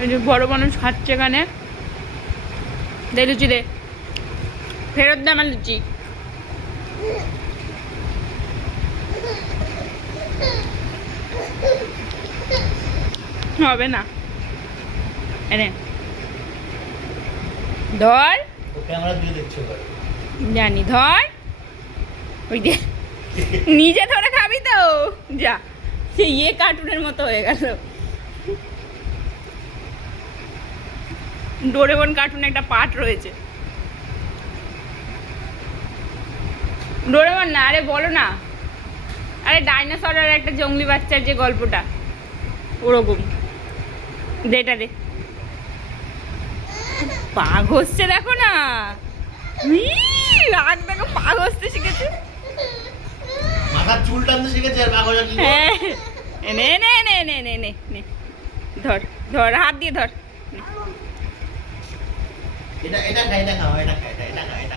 ওই যে বড় মানুষ খাচ্ছে এখানে। দে লুচি দে, ফেরত দে আমার লুচি। হবে না, এনে ধর, জানি ধর, ওই যে নিজে ধরে খাবি তো, যা সে ইয়ে কার্টুনের মতো হয়ে গেল। ডোরেমন কার্টুনে একটা পার্ট রয়েছে। ডোরেমন না, আরে বলো না, আরে ডাইনোসর আর একটা জঙ্গলি বাচ্চার যে গল্পটা, ওরকম। দে এটা দে, পা ঘষছে দেখো না, রাগ দেখো, পা ঘষতে শিখেছে। মাথার চুল টানতে শিখেছে আর পাগল কি? হ্যাঁ, নে নে নে নে নে নে নে, ধর ধর, হাত দিয়ে ধর। এটা এটা খাই, এটা খাও, এটা খাই, এটা খাও, এটা